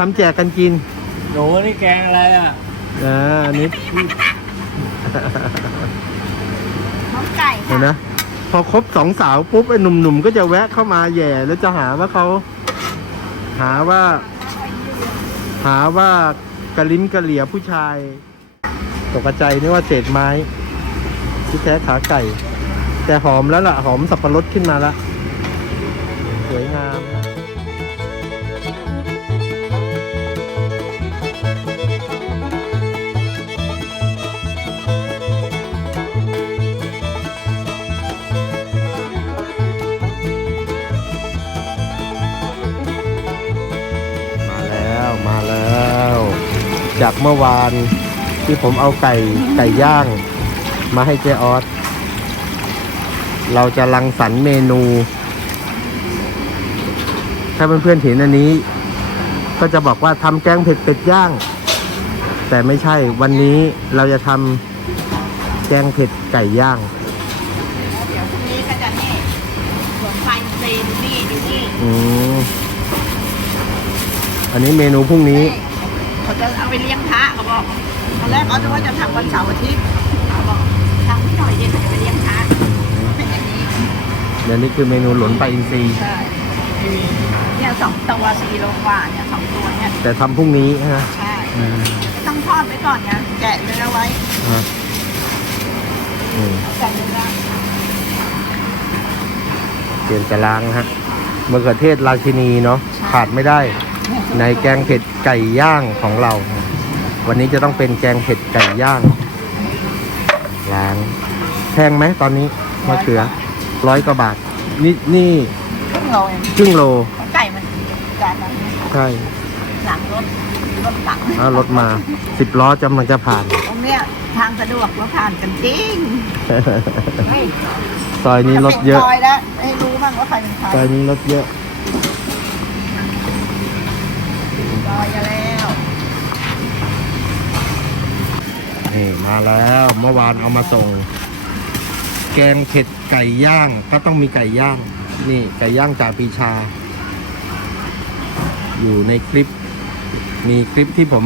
ทำแจกกันกินหนูนี่แกงอะไรอะอ่าอันนี้น้องไก่เห็นค่ะนะพอครบสองสาวปุ๊บไอ้หนุ่มๆก็จะแวะเข้ามาแย่แล้วจะหาว่าเขาหาว่า หาว่ากระลิ้มกระเหลี่ยผู้ชาย ตกใจนึกว่าเศษไม้ที่แท้ขาไก่ แต่หอมแล้วล่ะ หอมสับปะรดขึ้นมาละสวยงาม เมื่อวานที่ผมเอาไก่ไก่ย่าง มาให้เจออสเราจะรังสรรค์เมนู ถ้าเพื่อนๆเห็นอันนี้ ก็จะบอกว่าทำแกงเผ็ดเป็ดย่าง แต่ไม่ใช่วันนี้เราจะทำแกงเผ็ดไก่ย่างแล้วเดี๋ยวพรุ่งนี้ก็จะนี่สวนไฟฟรีดูนี่ดูนี่อืมอันนี้เมนูพรุ่งนี้ เขาจะเอาไปเลี้ยงพระเขาบอกตอนแรกเขาจะว่าจะทำวันเสาร์อาทิตย์เขาบอกทำไม่หน่อยเย็นเขาจะไปเลี้ยงพระเป็นอย่างนี้เดี๋ยวนี้คือเมนูหลนปลาอินทรีย์ใช่เนี่ยสองตัวสี่โลกว่าเนี่ยสองตัวเนี่ยแต่ทำพรุ่งนี้ฮะใช่ต้องทอดไว้ก่อนไงแกะเนื้อไว้ฮะอืมแกะเนื้อเปลี่ยนจะล้างฮะมะเขือเทศราชินีเนาะขาดไม่ได้ ในแกงเผ็ดไก่ย่างของเรา วันนี้จะต้องเป็นแกงเผ็ดไก่ย่างล้างแพงไหมตอนนี้มะเขือร้อยกว่าบาท นี่นี่ครึ่งโลเองครึ่งโลไก่มันจานนั้นใช่หลังรถรถหลังเอารถมาสิบล้อกำลังจะผ่าน ตรงเนี้ยทางสะดวกรถผ่านกันจริงซอยนี้รถเยอะจป็นซอยแล้วให้รู้บ้างว่าใครเป็นใครซอยนี้รถเยอะ ซ อยกันแล้วนี่มาแล้วเมื่อวานเอามาส่ง แกงเผ็ดไก่ย่างก็ต้องมีไก่ย่าง นี่ไก่ย่างจากปีชา อยู่ในคลิป มีคลิปที่ผม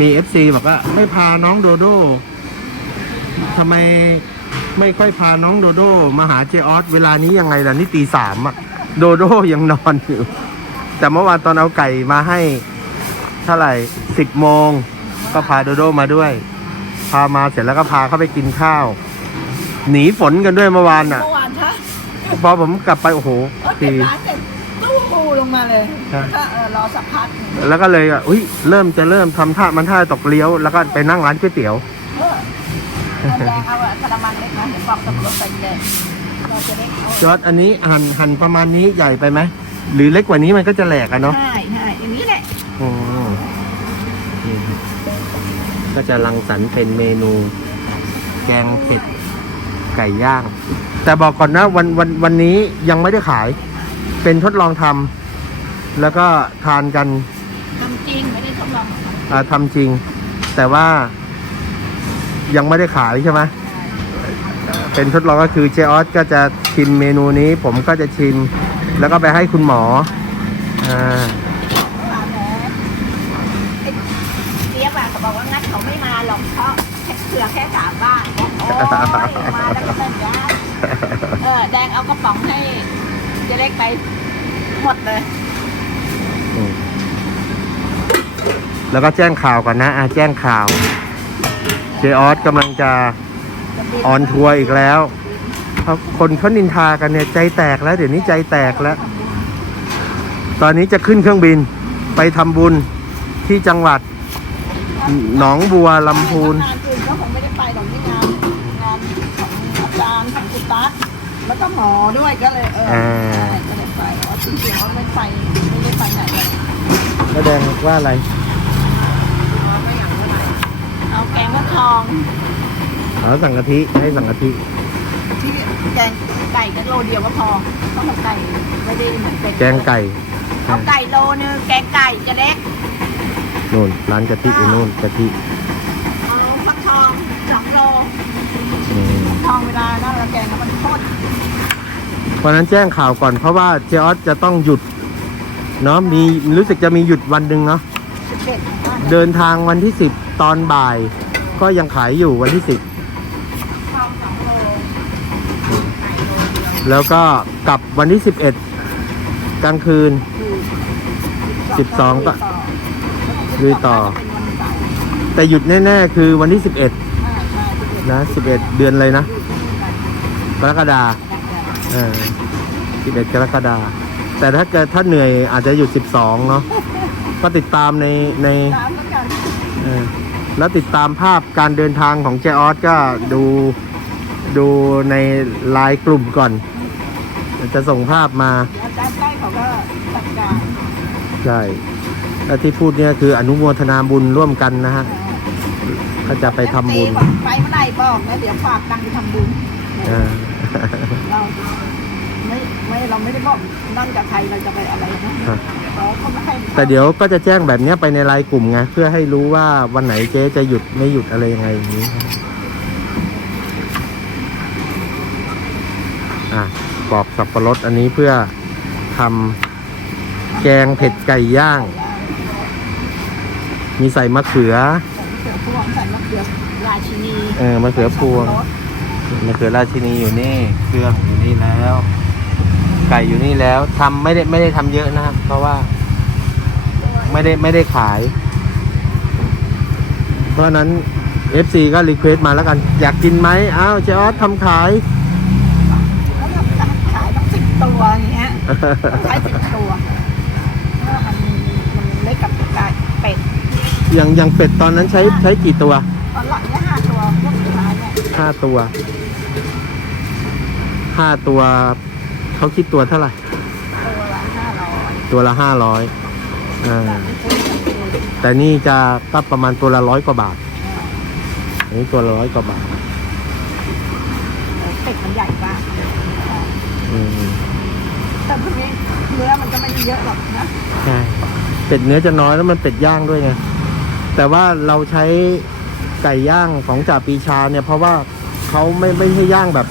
มีเอฟซีบอกว่าไม่พาน้องโดโดทำไมไม่ค่อยพาน้องโดโดมาหาเจออสเวลานี้ยังไงล่ะนี่ตีสามอะโดโดยังนอนอยู่ แต่เมื่อวานตอนเอาไก่มาให้ เท่าไหร่สิบโมงก็พาโดโดมาด้วย พามาเสร็จแล้วก็พาเขาไปกินข้าว หนีฝนกันด้วยเมื่อวานอะ เมื่อวานถ้าพอผมกลับไปโอ้โหเออเก็ที บร้านเสร็จตู้ปูลงมาเลยใช่ก็เออรอสักพักหนึ่งแล้วก็เลยอะอุ้ยเริ่มจะเริ่มทำท่ามันท่าตกเลี้ยว แล้วก็ไปนั่งร้านก๋วยเตี๋ยว เออแดงเอาอะกระมังเล็กนะเห็นบอกตำรวจใส่แดงเราจะได้เอาจอร์ดอันนี้หั่นหั่นประมาณนี้ใหญ่ไปไหมหรือเล็กกว่านี้มันก็จะแหลกอะเนาะ ใช่ ก็จะรังสรรค์เป็นเมนู แกงเผ็ดไก่ย่าง แต่บอกก่อนนะวันวันวันนี้ยังไม่ได้ขาย เป็นทดลองทำแล้วก็ทานกันทำจริงไม่ได้ทดลองอ่าทำจริง แต่ว่ายังไม่ได้ขายใช่ไหมเป็นทดลองก็คือเจออสก็จะชิมเมนูนี้ ผมก็จะชิม แล้วก็ไปให้คุณหมออ่า มาแล้ไอ้เจี๊ยบอะเขาบอกว่างั้นเขาไม่มาหรอกเพราะแค่เสือแค่สามบ้านบอกโอ้ยมาแล้วก็เป็นยาเออแดงเอากระป๋องให้เจะเล็กไปหมดเลยอืมแล้วก็แจ้งข่าวก่อนนะอะแจ้งข่าวเจออสกำลังจะออนทัวร์อีกแล้วเพราะคนเขานินทากันเนี่ยใจแตกแล้วเดี๋ยวนี้ใจแตกแล้ว ตอนนี้จะขึ้นเครื่องบินไปทำบุญที่จังหวัดหนองบัวลำพูนงานอื่น ก็คงไม่ได้ไปหรอกที่งานงานของอาจารย์ของคุณตั๊กแล้วก็หมอด้วยก็เลยเอออ่าก็เลยไปอ๋อจริงๆเขาไม่ไปไม่ได้ไปไหนเลยแสดงว่าอะไร เอาแกงมะทองอ๋อสังกะทิให้สังกะทิที่แกงไก่ก็โลเดียวก็พอต้องเอาไก่ไม่ได้เหมือนเป็ดแกงไก่เอาไก่โลนึงแกงไก่จะเล็กนู่นร้านกะทิอยู่นู่นกะทิ เอาฟักทองสองโล อืม ทองเว ลานั่นเราแกงแล้วมันโคตรเพราะฉะนั้นแจ้งข่าวก่อนเพราะว่าเจออสจะต้องหยุดเนาะมีรู้สึกจะมีหยุดวันหนึ่งเนาะใสิบเอ็ดบ้านเดินทางวันที่สิบตอนบ่าย ก็ยังขายอยู่วันที่สิบเข้าสองโลไปโลเดียวแล้วก็กลับวันที่สิบเอ็ดกลางคืนคือสิบสองก็ ลุยต่อเป็นวันเสาร์แต่หยุดแน่ ๆ คือวันที่สิบเอ็ดใช่ใช่สิบเอ็ดนะสิบเอ็ดเดือนอะไรนะ กรกฎาได้ๆเออสิบเอ็ดกรกฎาแต่ถ้าเกิดถ้าเหนื่อยอาจจะหยุดสิบสองเนาะก็ติดตามในในตามแล้วกันเออแล้วติดตามภาพการเดินทางของเจออสก็ดูดูในไลน์กลุ่มก่อน จะส่งภาพมาอาจารย์ใกล้เขาก็จัดการใช่และที่พูดเนี่ยคืออนุโมทนาบุญร่วมกันนะฮะก็จะไปทำบุญ ไปเมื่อไหร่บอกนะเดี๋ยวฝากตังค์ไปทำบุญเออเราไม่ไม่เราไม่ได้บอกนั่งกับใครเราจะไปอะไรนะครับ เราก็ไม่ให้แต่เดี๋ยวก็จะแจ้งแบบเนี้ยไปในไลน์กลุ่มไงเพื่อให้รู้ว่าวันไหนเจ๊จะหยุดไม่หยุดอะไรยังไงอย่างนี้ อะปอกสับปะรดอันนี้เพื่อทำแกงเผ็ดไก่ย่าง มีใส่มะเขือ ใส่มะเขือพวงใส่มะเขือราชินีเออมะเขือพวง มะเขือราชินีอยู่นี่เครื่องอยู่นี่แล้ว ไก่อยู่นี่แล้วทำไม่ได้ไม่ได้ทำเยอะนะครับ เพราะว่า ไม่ได้ไม่ได้ขาย เพราะฉะนั้น FC ก็รีเควสต์มาแล้วกัน อยากกินไหมอ้าวเจออสทำขายแล้วทำการขายต้องสิบตัวอย่างเงี้ยขายสิบตัวเพราะว่ามันมันเล็กกับไก่เป็ดอย่างอย่างเป็ดตอนนั้นใช้ใช้กี่ตัว ตอนหลังเนี่ยห้าตัวพวกสุดท้ายเนี่ยห้าตัว ห้าตัวเขาคิดตัวเท่าไหร่ ตัวละห้าร้อยตัวละห้าร้อยอ่าแบบไม่ซื้อแบบเองแต่นี่จะก็ประมาณตัวละร้อยกว่าบาทอันนี้ตัวละร้อยกว่าบาทเป็ดมันใหญ่มากอืมแต่พวกนี้เนื้อมันก็ไม่ได้เยอะหรอกนะใช่เป็ดเนื้อจะน้อยแล้วมันเป็ดย่างด้วยไง แต่ว่าเราใช้ไก่ย่างของจ่าปีชาเนี่ย เพราะว่าเขาไม่ไม่ใช่ย่างแบบ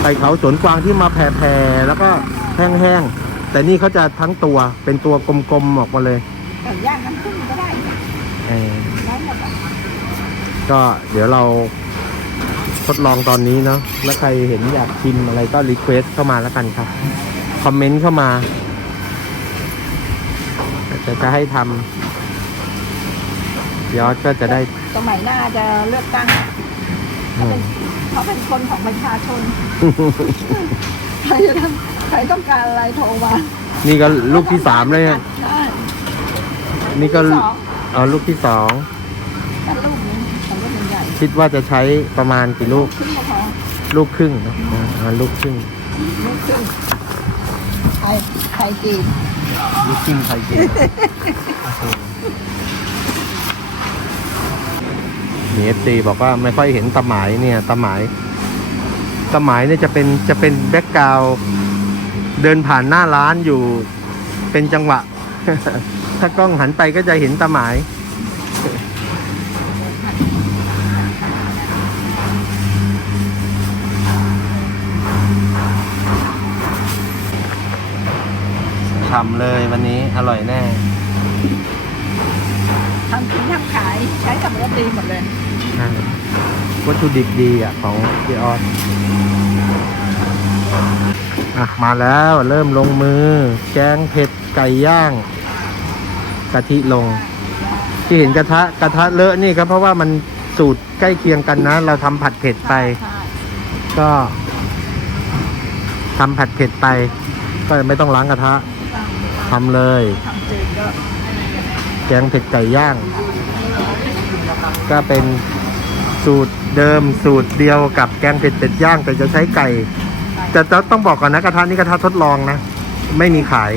ไก่เขาสวนกวางที่มาแผ่ๆแล้วก็แห้งๆ แต่นี่เขาจะทั้งตัวเป็นตัวกลมๆออกมาเลยแต่ย่างน้ำผึ้งก็ได้นะเออแล้วหมดอะก็เดี๋ยวเราทดลองตอนนี้เนาะแล้วใครเห็นอยากชิมอะไรก็รีเควสเข้ามาแล้วกันครับ คอมเมนต์เข้ามาจะจะให้ทำยอดก็จะได้สมัยหน้าจะเลือกตั้ง อืม เขาเป็นคนของประชาชน ใครจะทำใครต้องการอะไรโทรมานี่ก็ลูกที่สามเลยเนี่ยใช่นี่ก็ลูสองเอาลูกที่สองแต่ลูกนี้ของลูกมันใหญ่คิดว่าจะใช้ประมาณกี่ลูกครึ่งก็พอลูกครึ่งเนอะอ่าลูกครึ่งลูกครึ่งไทยไทยจีน ลูกครึ่งไทยเก่ง มีเอฟซีบอกว่าไม่ค่อยเห็นตะหมายเนี่ยตะหมายตะหมายเนี่ยจะเป็นจะเป็นแบ็กกราวเดินผ่านหน้าร้านอยู่เป็นจังหวะ ถ้ากล้องหันไปก็จะเห็นตะหมายฉ่ำเลยวันนี้อร่อยแน่ทำกินทำขายใช้สับรดดีหมดเลย ใช่วัตถุดิบดีอะของพี่ออสอะมาแล้วเริ่มลงมือ แกงเผ็ดไก่ย่างกะทิลง ที่เห็นกระทะกระทะเลอะนี่ครับ เพราะว่ามันสูตรใกล้เคียงกันนะ เราทำผัดเผ็ดไปใช่ก็ทำผัดเผ็ดไป ก็ไม่ต้องล้างกระทะทำเลยทำจืดก็แกงเผ็ดไก่ย่าง ก็เป็น สูตรเดิมสูตรเดียวกับแกงเผ็ดเป็ดย่างแต่จะใช้ไก่ แต่จะต้องบอกก่อนนะกระทะนี้กระทะทดลองนะ ไม่มีขาย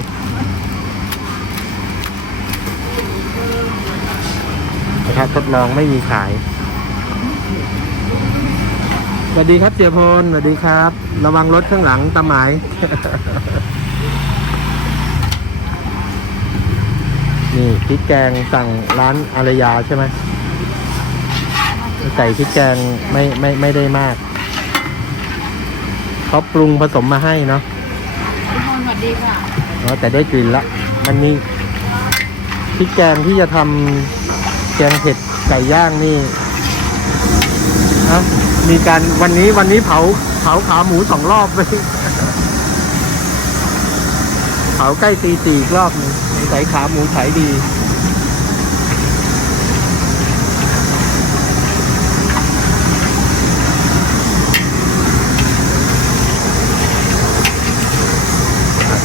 กระทะทดลองไม่มีขายสวัสดีครับเจียพลสวัสดีครับ ระวังรถข้างหลังตะหมายนี่พริกแกงสั่งร้านอารยาใช่ไหม ใส่พริกแกงไม่ไม่ไม่ได้มากเขาปรุงผสมมาให้เนาะทุกคนสวัสดีค่ะอ๋อแต่ได้กลิ่นละ มันมีพริกแกงที่จะทำแกงเผ็ดไก่ย่างนี่ฮะมีการวันนี้วันนี้เผาเผาขาหมูสองรอบไปเผาใกล้ตีสี่อีกรอบหนึงใส่ขาหมูขายดี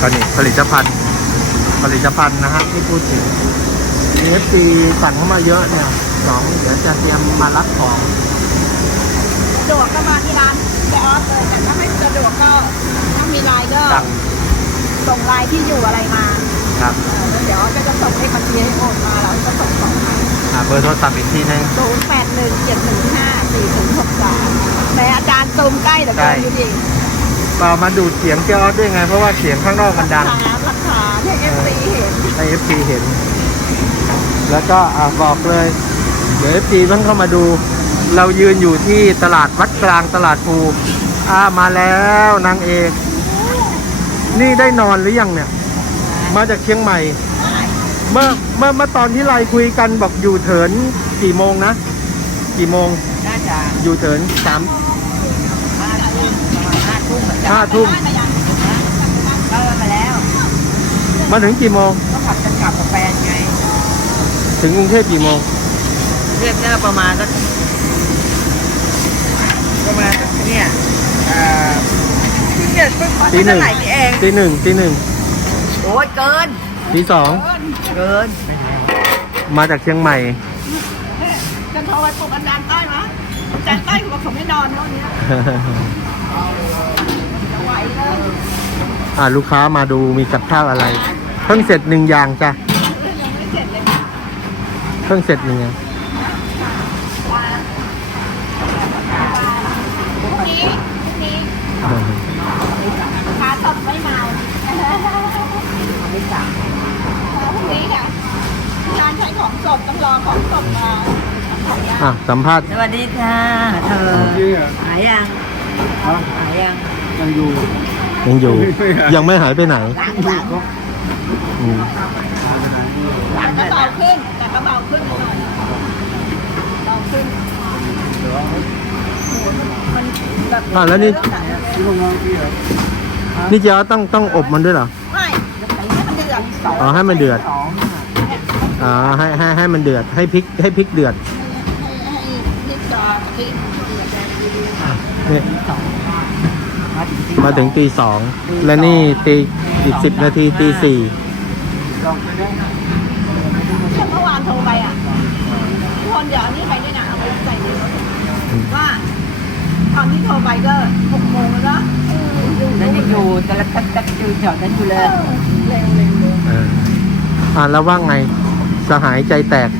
ก็นี่ผลิตภัณฑ์ผลิตภัณฑ์นะฮะที่พูดถึง EFC สั่งเข้ามาเยอะเนี่ยสองเดี๋ยวจะเตรียมมารับของสะดวกก็มาที่ร้านแกออสเลยแต่ถ้าไม่สะดวกก็ถ้ามีไลน์ก็สั่งส่งไลน์ที่อยู่อะไรมาครับเออแล้วเดี๋ยวก็จะส่งให้บัญชีให้โอนมาแล้วก็ส่งของให้อะเบอร์โทรศัพท์อีกทีนึงศูนย์แปดหนึ่งเจ็ดหนึ่งห้าสี่ศูนย์หกสามแต่อาจารย์ซูมใกล้เหลือเกินใกล้ ดูดิต่อมาดูดเสียงเจ้าออสด้วยไง เพราะว่าเสียงข้างนอกมันดัง หลักฐานหลักฐานให้เอฟซีเห็นให้ FC เห็น แล้วก็อะบอกเลย เดี๋ยว FC เพิ่งเข้ามาดู เรายืนอยู่ที่ตลาดวัดกลางตลาดภูอ่ามาแล้วนางเอก นี่ได้นอนหรือยังเนี่ย มาจากเชียงใหม่ เมื่อเมื่อเมื่อตอนที่ไลน์คุยกันบอกอยู่เถินกี่โมงนะ กี่โมง น่าจะอยู่เถินสาม มาถึงประมาณ ห้าทุ่มห้าทุ่มก็มาแล้ว มาถึงกี่โมง ก็ขับกันกลับกับแฟนไง ถึงกรุงเทพกี่โมงเรียกเนี่ยประมาณสักประมาณสักเนี่ยเอ่อเนี่ยเพิ่งมาตีหนึ่งเท่าไหร่นี่เองตีหนึ่งตีหนึ่งโอ้ยเกิน ตีสอง เกิน มาจากเชียงใหม่ จะโทรไปปลุกอาจารย์ต้อยมะอาจารย์ต้อยเขาบอกเขาไม่นอนวันนี้จะไหวเลย อ่าลูกค้ามาดูมีกับข้าวอะไร เพิ่งเสร็จหนึ่งอย่างจ้ะเสร็จเลยเพิ่งเสร็จหนึ่งอย่างพรุ่งนี้พรุ่งนี้ขาสดไม่เมาไม่สั่งพรุ่งนี้ค่ะร้านใช้ของสดต้องรอของสดมาองยากอะสัมภาษณ์ สวัสดีค่ะเธอหายยังหายยัง ยังอยู่ ยังไม่หายไปไหนหลังหลังอืมหลังก็เบาขึ้นแต่ก็เบาขึ้นหน่อยเบาขึ้นมันแบบอะแล้วนี่นี่เจ้าต้องต้องอบมันด้วยเหรอไม่ให้มันเดือดอ๋อให้มันเดือดอ๋อให้ให้ให้มันเดือดให้พริกให้พริกเดือดให้ให้พริกจอกะทิเดือดเนี่ย มาถึงตีสองและนี่ตีอีกสิบนาทีตีสี่เมื่อวานโทรไปอะทุกคนเดี๋ยวอันนี้ไปด้วยนะเอาไปใส่ในรถว่าตอนที่โทรไปก็หกโมงแล้วเนอะเอออยู่นั่นยังอยู่แต่ละตักตักอยู่แถวนั้นอยู่เลยเร็วเร็วเร็วเอออ่าแล้วว่าไง สหายใจแตก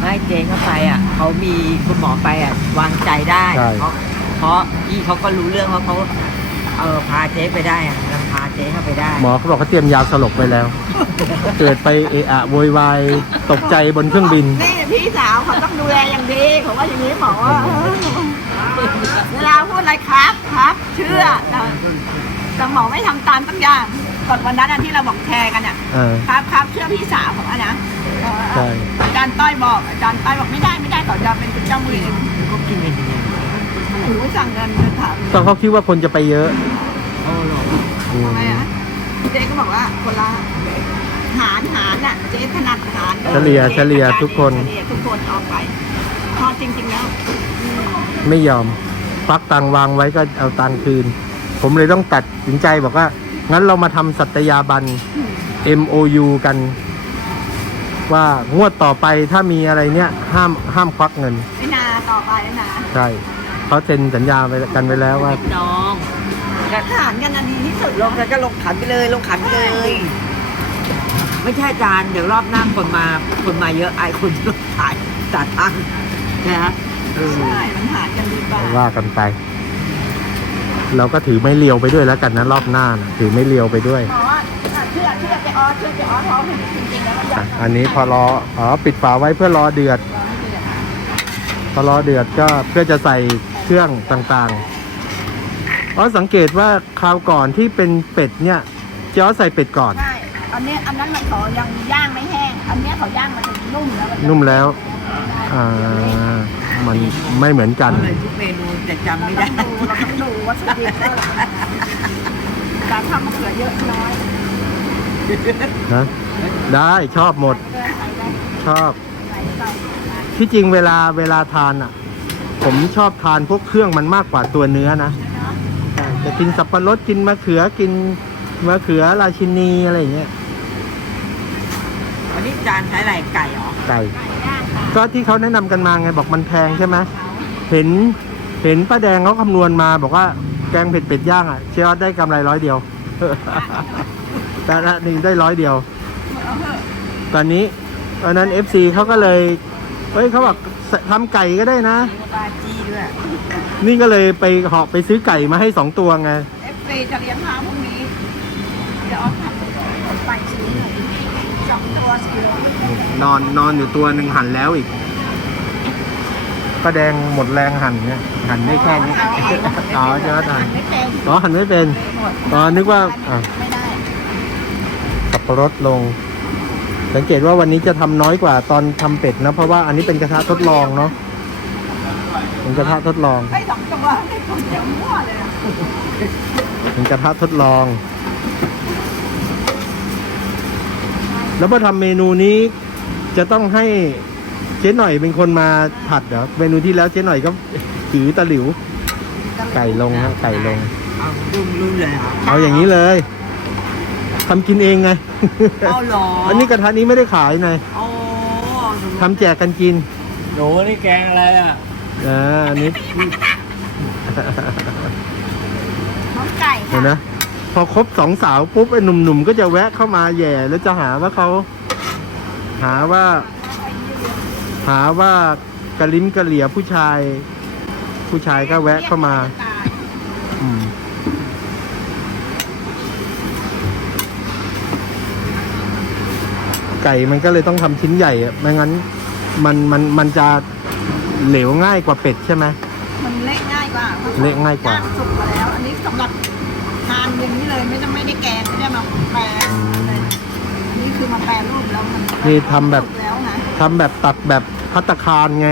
ไม่เจเข้าไปอะเขามีคุณหมอไปอะวางใจได้ใช่ เพราะ เพราะพี่เขาก็รู้เรื่องว่าเขาเออพาเจ๊ไปได้อะนำพาเจ๊เข้าไปได้ หมอเขาบอกเขาเตรียมยาสลบไปแล้ว เกิดไปเอะอะโวยวายตกใจบนเครื่องบิน นี่พี่สาวเขาต้องดูแลอย่างดีเขาว่าอย่างนี้หมอว่าเออเวลาพูดอะไรครับครับ เชื่อแต่แต่หมอไม่ทำตามสักอย่างก่อนวันนั้นอะที่เราบอกแชร์กันอะเออ ครับครับเชื่อพี่สาวของอะนะเออใช่ อาจารย์ต้อยบอกอาจารย์ต้อยบอกไม่ได้ไม่ได้ต่อจะเป็นเจ้ามือเอง ก็กินเองเนี่ย หนูสั่งเงินเดินถามก็เขาคิดว่าคนจะไปเยอะโอ้โหอืมทำไมอะเจ๊ก็บอกว่าคนละหารหารน่ะเจ๊ถนัดหารเฉลี่ยเฉลี่ยทุกคนเฉลี่ยทุกคนเอาไปพอจริงๆแล้วไม่ยอมควักตังค์วางไว้ก็เอาตังค์คืน ผมเลยต้องตัดสินใจบอกว่า งั้นเรามาทำสัตยาบัน MOU กัน ว่างวดต่อไปถ้ามีอะไรเนี่ย ห้ามห้ามควักเงินไม่นาต่อไปแล้วนะใช่ เขาเซ็นสัญญาไปกันไปแล้วว่าน้องก็หารกันนะดีที่สุดลงกันก็ลงขันไปเลย ลงขันไปเลย ไม่ใช่อาจารย์เดี๋ยวรอบหน้าคนมาคนมาเยอะไอ้คนต้องถ่ายจ่ายตังค์นะฮะเออใช่มันหารกันดีกว่าว่ากันไป เราก็ถือไม่เลียวไปด้วยแล้วกันนะรอบหน้านะถือไม่เลียวไปด้วยหมออะเชื่อเชื่อเจ๊ออสเชื่อเจ๊ออสเพราะจริงๆแล้วมันอยาอะกอันนี้พอรออ๋อปิดฝาไว้เพื่อรอเดือด พอรอเดือดก็เพื่อจะใส่ เครื่องต่างๆอ๋อสังเกตว่าคราวก่อนที่เป็นเป็ดเนี่ยเจ้าใส่เป็ดก่อน ใช่อันนี้อันนั้นมันขอยังย่างไม่เขาย่างมันจะนุ่มแล้วมันจะนุ่มแล้วอ่ามันไม่เหมือนกันก็เลยทุกเมนูแต่จำไม่ได้เราต้องดูวัตถุดิบว่าการทำมะเขือเยอะน้อยนะ ได้ชอบหมด เกินไปได้ชอบ ใส่ไปที่จริงเวลาเวลาทานอะ ผมชอบทานพวกเครื่องมันมากกว่าตัวเนื้อนะอ่าจะกินสับปะรดกินมะเขือกินมะเขือราชินีอะไรอย่างเงี้ยวันนี้จานใช้อะไรไก่เหรอไก่ย่างค่ะก็ที่เขาแนะนำกันมาไงบอกมันแพงใช่ไหมเห็นเห็นป้าแดงเขาคำนวณมา บอกว่าแกงเผ็ดเป็ดย่างอะ เชียร์ได้กำไรร้อยเดียวแต่ละหนึ่งได้ร้อยเดียว ตอนนี้ตอนนั้น FC เขาก็เลยเฮ้ยเขาบอก ทำไก่ก็ได้นะมีปลาจี้ด้วยนี่ก็เลยไปเหาะไปซื้อไก่มาให้สองตัวไง เอฟซีจะเลี้ยงม้าพรุ่งนี้ เดี๋ยวเอาทำไปซื้อสองตัวสี่โลนอนนอนอยู่ตัวหนึ่งหั่นแล้วอีกป้าแดงหมดแรงหั่นเนี่ยหั่นได้แค่นี้อ๋อเจ้าหั่นไม่เป็นอ๋อหั่นไม่เป็นหมดอ๋อนึกว่าอะไม่ได้สับปะรดลง สังเกตว่าวันนี้จะทำน้อยกว่าตอนทำเป็ดนะ เพราะว่าอันนี้เป็นกระทะทดลองเนาะเป็นกระทะทดลองไม่สองตัวไม่คนเดียวมั่วเลยอะเป็นกระทะทดลอง แล้วพอทำเมนูนี้จะต้องให้เจ๊หน่อยเป็นคนมาผัดเหรอเมนูที่แล้วเจ๊หน่อยก็ถือตะหลิว ไก่ลงฮะไก่ลงเอารุ่มรุ่มเลยเหรอเอาอย่างนี้เลย ทำกินเองไง เอาเหรออันนี้กระทะนี้ไม่ได้ขายไงโอ้ทำแจกกันกินหนูนี่แกงอะไรอะอ่าอันนี้น้องไก่เห็นค่ะนะพอครบสองสาวปุ๊บไอ้หนุ่มๆก็จะแวะเข้ามาแย่แล้วจะหาว่าเขาหาว่า หาว่ากระลิ้มกระเหลี่ยผู้ชาย ผู้ชายก็แวะเข้ามาอื ไก่มันก็เลยต้องทำชิ้นใหญ่อะไม่งั้นมันมันมันจะเหลวง่ายกว่าเป็ดใช่ไหมมันเละง่ายกว่าเละง่ายกว่าสุกมาแล้ว อันนี้สำหรับทานอย่างนี้เลยไม่ต้องไม่ได้แกงไม่ได้มาแปรเลยอันนี้คือมาแปรรูปแล้วมันนี่ทำแบบสุกแล้วนะทำแบบตักแบบพัตตาคารไง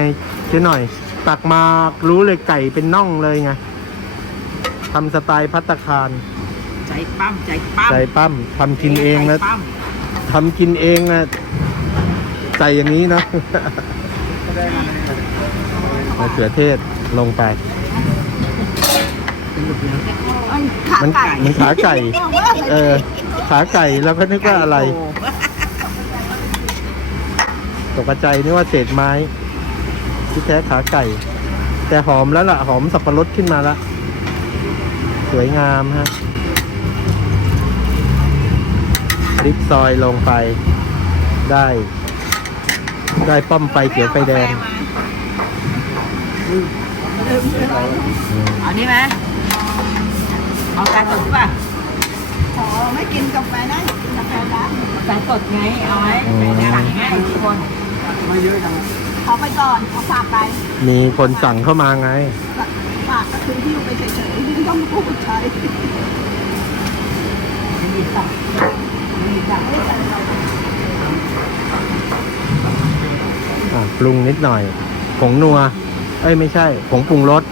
เจ๊หน่อย ตักมารู้เลยไก่เป็นน่องเลยไงทำสไตล์พัตตาคารใจปั้มใจปั้มใจปั้มทำกินเองนะใจปั้ม ทำกินเองนะใส่อย่างนี้นะมะเขือเทศลงไปเอ้ยขามันไก่มันขาไก่ เออ ขาไก่เราก็นึกว่าอะไร ตกใจนึกว่าเศษไม้ ที่แท้ขาไก่ แต่หอมแล้วล่ะ หอมสับปะรดขึ้นมาละ สวยงามฮะ พริกซอยลงไปได้ ได้ป้อมไฟเขียวไฟแดงอืมเอานี่ไหมเอากาสดใช่ป่ะขอไม่กินกาแฟนะอยากกินกาแฟร้านกาสดไง เอาไหมสั่งให้ทุกคนขอไปก่อนขอฝากไป มีคนสั่งเข้ามาไง ฝากก็คือที่อยู่ไปเฉยๆไม่ต้องพูดใช้มีสั่งมีสั่ง อะปรุงนิดหน่อย ผงนัว เอ้ยไม่ใช่ ผงปรุงรส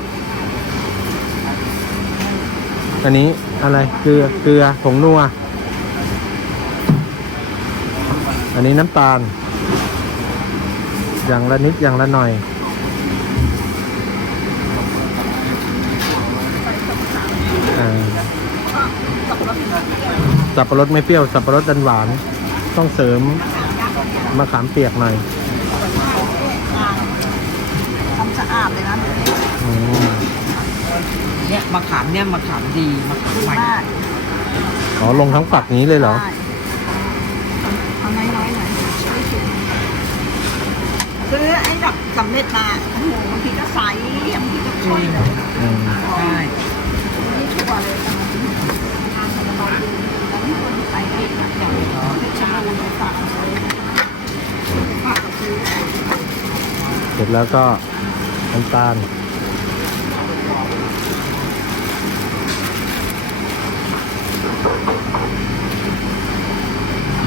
อันนี้อะไรเกลือเกลือผงนัว อันนี้น้ำตาล อย่างละนิดอย่างละหน่อย สับปะรดไม่เปรี้ยว สับปะรดดันหวาน ต้องเสริมมะขามเปียกหน่อยทำสะอาดเลยนะอืมเนี่ยมะขามเนี่ยมะขามดีมะขามดีใหม่มากอ๋อลงทั้งฝักนี้เลยเหรอใช่เอาน้อยๆหน่อยไม่ถึงซื้อไอ้ดับสำเร็จมาโอ้โหบางทีก็ใสบางทีก็ข้นเลยอืม ใช่นี่ทั่วเลยแต่มันทานสบายดีแต่ที่คนไป เองอย่างเพชรบูรณ์ฝากซื้อฝากซื้อเสร็จแล้วก็น้ำตาล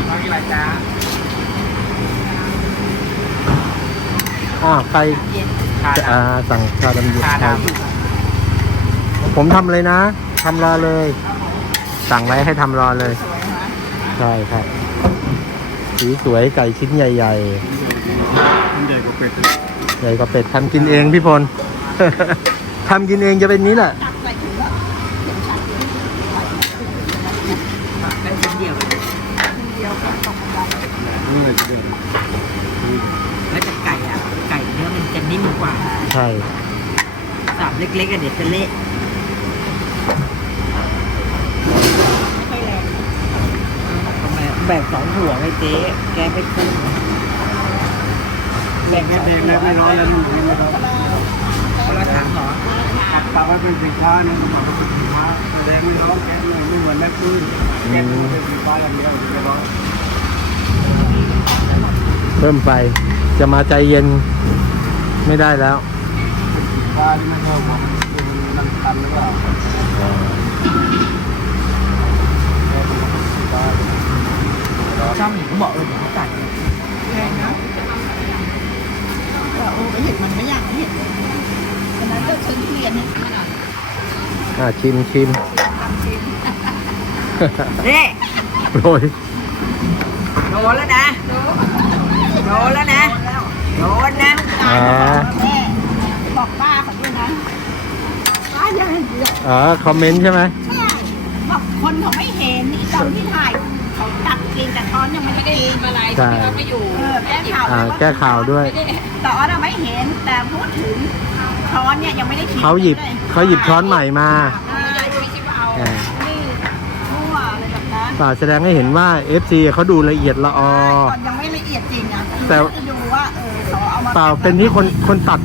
เอากี่ไรจ้าอ่าใครเย็นชาดอ่าสั่งชาดำเย็นำชาใช่ดำผมทำเลยนะทำรอเลย สั่งไว้ให้ทำรอเลยสวยนะ ใช่ครับ สีสวยไก่ชิ้นใหญ่มันใหญ่กว่าเป็ดๆ ใหญ่กว่าเป็ดทำกินเองพี่พล ทำกินเองจะเป็นนี้แหละจับใส่ถุงแล้วเข็มชัดอยู่เป็นชิ้นเดียวคนเดียวก็ตกบันไดนี่เลยจะเป็นแล้วแต่ไก่อะ ไก่เนื้อมันจะนิ่มกว่าใช่สับเล็กๆอะเดี๋ยวจะเละ ไม่ค่อยแรง ทำไม แบ่งสองหัวให้เจ๊แกไปขึ้นแบ่งแค่เด็เด็กกเล็กไม่ร้อนแล้วลูกยังไม่ร้อนคนละถังเหรอฝากไว้เป็นสินค้าเนี่ยสมัครเป็นสินค้าแสดงไม่ร้อนแกะเลยไม่เหมือนแม่ปื้นแกะเป็นสินค้าอย่างเดียวไม่ร้อนเพิ่มไฟจะมาใจเย็นไม่ได้แล้วสินค้าที่ไม่เท่ากันเป็นน้ำตาลหรือเปล่า ช่างหญิงบอกเออเดี๋ยวเขาจ่ายแรงนะแต่โอ้ไปเห็นมันไม่อยากเห็นวันนั้นก็ซื้อทุเรียนนี่ขนาดอ่าชิมชิมนี่โรยโดนแล้วนะโดนแล้วนะโดนนะอ่าบอกป้าเขาด้วยนะป้ายังเห็นเยอะอ๋อคอมเมนต์ใช่ไหมใช่บอกคนเขาไม่เห็นนี่ตอนที่ถ่าย ตักกินแต่ช้อนยังไม่ได้กินอะไรใช่ไม่อยู่เออแก้ข่าวอ่าแก้ข่าวด้วยแต่ออสไม่เห็นแต่พูดถึงช้อนเนี่ยยังไม่ได้ชิมเขาหยิบลเขาหยิบช้อนใหม่มาอ่าไม่คิดว่าเอาอ่านี่มั่วอะไรแบบนั้นป่าแสดงให้เห็นว่า FC เขาดูละเอียดละออตอนยังไม่ละเอียดจริงอะแต่ จะดูว่าเออเขาเอามาเปล่าเป็นที่คนคนตัด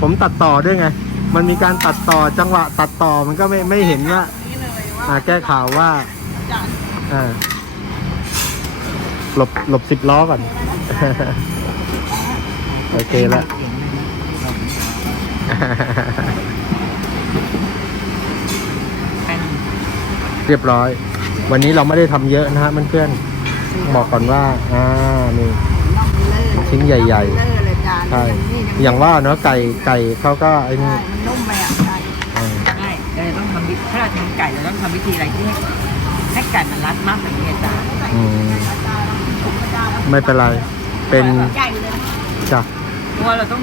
ผมตัดต่อด้วยไง มันมีการตัดต่อจังหวะตัดต่อมันก็ไม่ไม่เห็นว่า นี่เลยว่าอ่าแก้ข่าวว่าจะอ่า หลบหลบสิบล้อก่อน โอเคแล้วเป็นเรียบร้อย วันนี้เราไม่ได้ทำเยอะนะฮะเพื่อนๆบอกก่อนว่า อ่านี่น้องเลิศชิ้นใหญ่ๆเลิศเลยจานใช่นี่อย่างว่าเนาะไก่ไก่เขาก็ไอ้ใช่นี่มันนุ่มไปอะไก่อ่าใช่เราต้องทำวิถ้าเราทำไก่เราต้องทำวิธีอะไรที่ให้ให้ไก่มันรัดมากกว่านี้อาจารย์ ไม่เป็นไร เป็นใหญ่เลยจ้ะเพราะว่าเราต้อง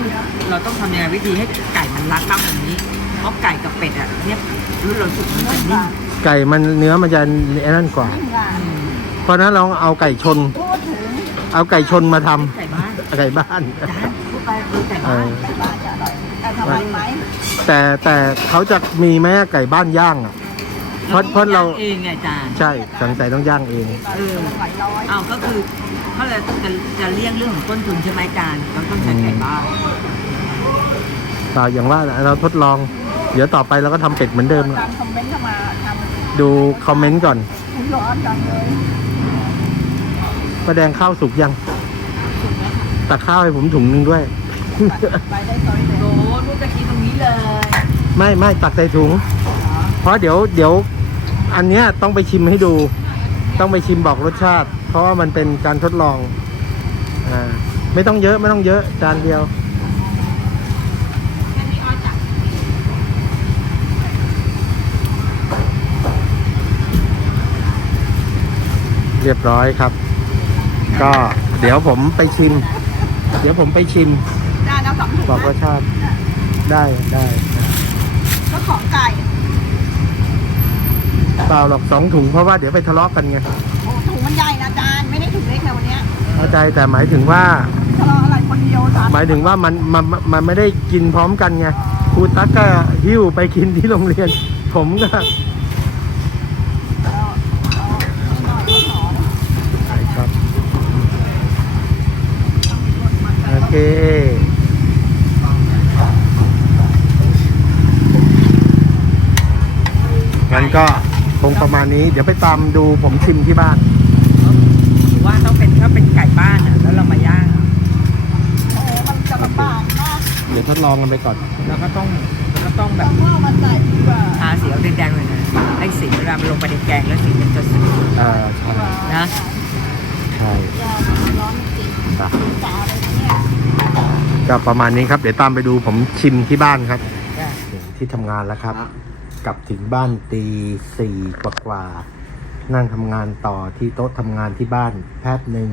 เราต้องทำยังไงวิธีให้ไก่มันรัดมากกว่านี้เพราะไก่กับเป็ดอะเนี่ยรู้เราสุกมันจะนิ่มไก่มันเนื้อมันจะไอ้นั่นกว่า นิ่มกว่าอืมเพราะฉะนั้นเราเอาไก่ชน พูดถึงเอาไก่ชนมาทำไก่บ้านไก่บ้านอาจารย์พูดไปคือไก่เอบ้านอ ไก่บ้านจะอร่อยแต่ทำไมไหมแต่แต่เขาจะมีไหมไก่บ้านย่างอะ เพราะเพราะเรา เองไงอาจารย์ใช่สงสัยต้องย่างเอง เออหลายร้อยอ้าวก็คือถ้าเราจะจะเลี่ยงเรื่องของต้นทุนใช่ไหมอาจารย์เราต้องใช้ไก่บ้านต่ออย่างว่าเราทดลอง เดี๋ยวต่อไปเราก็ทำเป็ดเหมือนเดิมตาละมคอมเมนต์เข้ามาทำดูคอมเมนต์ก่อนร้อนจังเลยประแดงข้าวสุกยังตักข้าวให้ผมถุงหนึงด้วย ไปได้ซอยเดียวโอ้ลูกจะคิดตรงนี้เลยไม่ไม่ตักใส่ถุง เพราะเดี๋ยวเดี๋ยว อันเนี้ยต้องไปชิมให้ดู ต้องไปชิมบอกรสชาติ เพราะว่ามันเป็นการทดลองอ่าไม่ต้องเยอะไม่ต้องเยอะจานเดียวเรียบร้อยครับ ก็เดี๋ยวผมไปชิม เดี๋ยวผมไปชิมได้แล้วสองถุงบอกรสชาติได้ได้ก็ของไก่ เปล่าหรอกสองถุงเพราะว่าเดี๋ยวไปทะเลาะกันไงโอ้ถุงมันใหญ่นะอาจารย์ไม่ได้ถุงเล็กนะวันเนี้ยเข้าใจแต่หมายถึงว่า ทะเลาะอะไรคนเดียวสามหมายถึงว่ามันมันมันไม่ได้กินพร้อมกันไงครูตั๊กก็หิ้วไปกินที่โรงเรียน ผมก็เอาเอาไม่น้อยก็หอมครับโอเคงั้นก็ คงประมาณนี้ เดี๋ยวไปตามดูผมชิมที่บ้านหรือว่าต้องเป็นถ้าเป็นไก่บ้านอะแล้วเรามาย่างโอ้มันจะลำบากมากเดี๋ยวทดลองกันไปก่อน แล้วก็ต้องแล้วก็ต้องแบเราบเมื่อมันใส่ดีกว่าทาสีเอาแดงๆเลยนะไอ้สีเวลามันลงไปในแกงแล้วสีมันจะสวยอ่าใช่นะใช่จะร้อนจริงจ้ะจ๋าเลยนะเนี่ยก็ประมาณนี้ครับ เดี๋ยวตามไปดูผมชิมที่บ้านครับถึงที่ทำงานแล้วครับ กลับถึงบ้านตีสี่กว่ากว่าๆนั่งทำงานต่อที่โต๊ะทำงานที่บ้านแป๊บหนึ่ง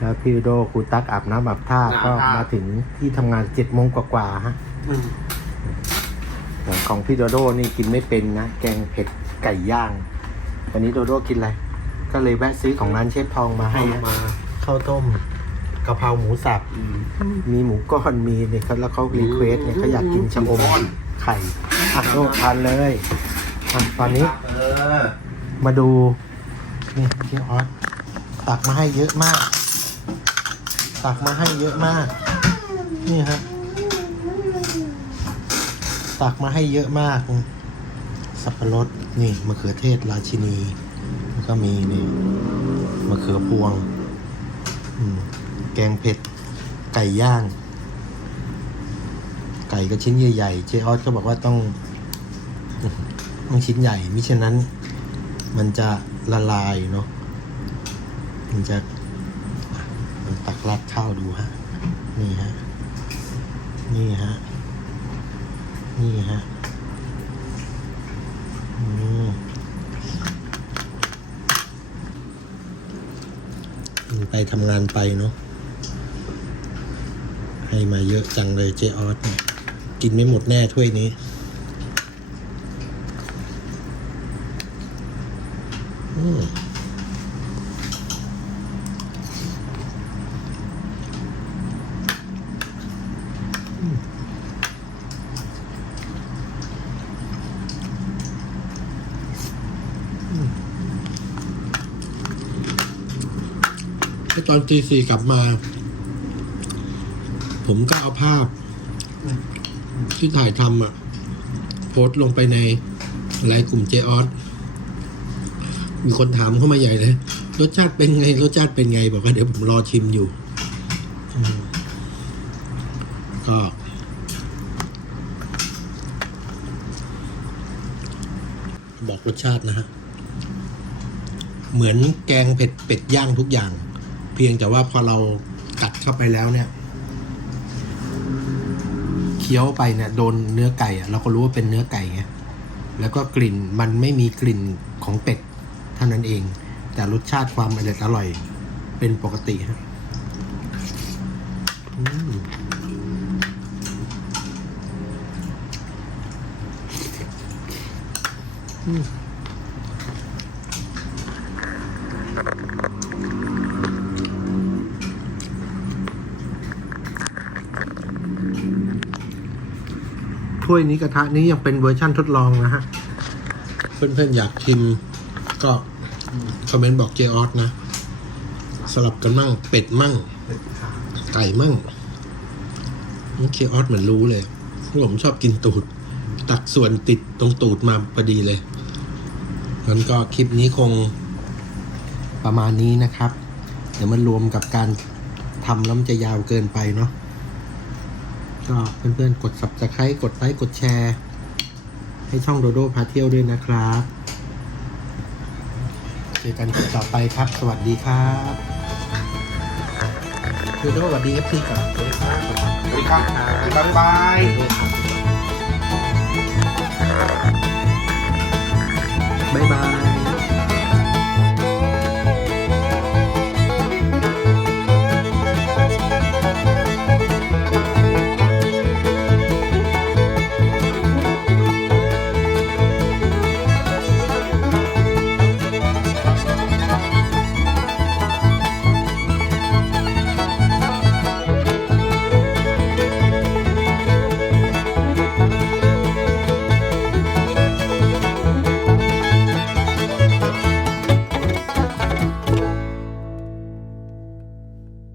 แล้วพี่โดครูตักอาบน้ำอาบท่าก็มาถึงที่ทำงานเจ็ดโมงกว่าๆฮะส่วนของพี่โดโดนี่กินไม่เป็นนะ แกงเผ็ดไก่ย่าง วันนี้โดโดกินอะไร ก็เลยแวะซื้อของร้านเชฟทองมาให้ฮะข้าวต้มกะเพราหมูสับมีหมูก้อนมีเนี่ยเขาแล้วเขารีเควสเนี่ยเขาอยากกินชะอม ไข่อะโดทานเลยอะตอนนี้เออมาดูนี่พี่ออสตักมาให้เยอะมาก ตักมาให้เยอะมาก นี่ฮะตักมาให้เยอะมาก สับปะรดนี่มะเขือเทศราชินีแล้วก็มีนี่มะเขือพวงอืมแกงเผ็ดไก่ย่าง ไก่ก็ชิ้นใหญ่ๆ เจออสก็บอกว่าต้องต้องชิ้นใหญ่ มิฉะนั้น มันจะละลายเนาะ มันจะมันตักราดข้าวดูฮะ นี่ฮะ นี่ฮะ นี่ฮะมมันไปทำงานไปเนาะให้มาเยอะจังเลยเจออสเนี่ย กินไม่หมดแน่ถ้วยนี้ อืมตอนตีสี่กลับมา ผมก็เอาภาพ ที่ถ่ายทำอะโพสต์ลงไปในไลน์กลุ่มเจออสมีคนถามเข้ามาใหญ่เลยรสชาติเป็นไง รสชาติเป็นไง บอกว่าเดี๋ยวผมรอชิมอยู่ ก็ บอกรสชาตินะฮะ เหมือนแกงเผ็ดเป็ดย่างทุกอย่าง เพียงแต่ว่าพอเรากัดเข้าไปแล้วเนี่ย คี้ยวไปเนี่ยโดนเนื้อไก่อะเราก็รู้ว่าเป็นเนื้อไก่ไงแล้วก็กลิ่นมันไม่มีกลิ่นของเป็ดเท่านั้นเอง แต่รสชาติความอร่อยอร่อยเป็นปกติฮะอืม ถ้วยนี้กระทะนี้ยังเป็นเวอร์ชั่นทดลองนะฮะ เพื่อนๆอยากชิมก็คอมเมนต์บอกเจออสนะ สลับกันมั่งเป็ดมั่ง ไก่มั่งเจออสเหมือนรู้เลยผมชอบกินตูด ตักส่วนติดตรงตูดมาพอดีเลยงั้นก็คลิปนี้คงประมาณนี้นะครับ เดี๋ยวมันรวมกับการทำแล้วมันจะยาวเกินไปเนาะ ก็เพื่อนๆ กด subscribe กดไลค์กดแชร์ ให้ช่องโดโดพาเที่ยวด้วยนะครับเจอกันคลิปต่อไปครับ สวัสดีครับโดโดสวัสดีเอฟซีก่อนสวัสดีครับสวัสดีครับบ๊ายบายบ๊ายบาย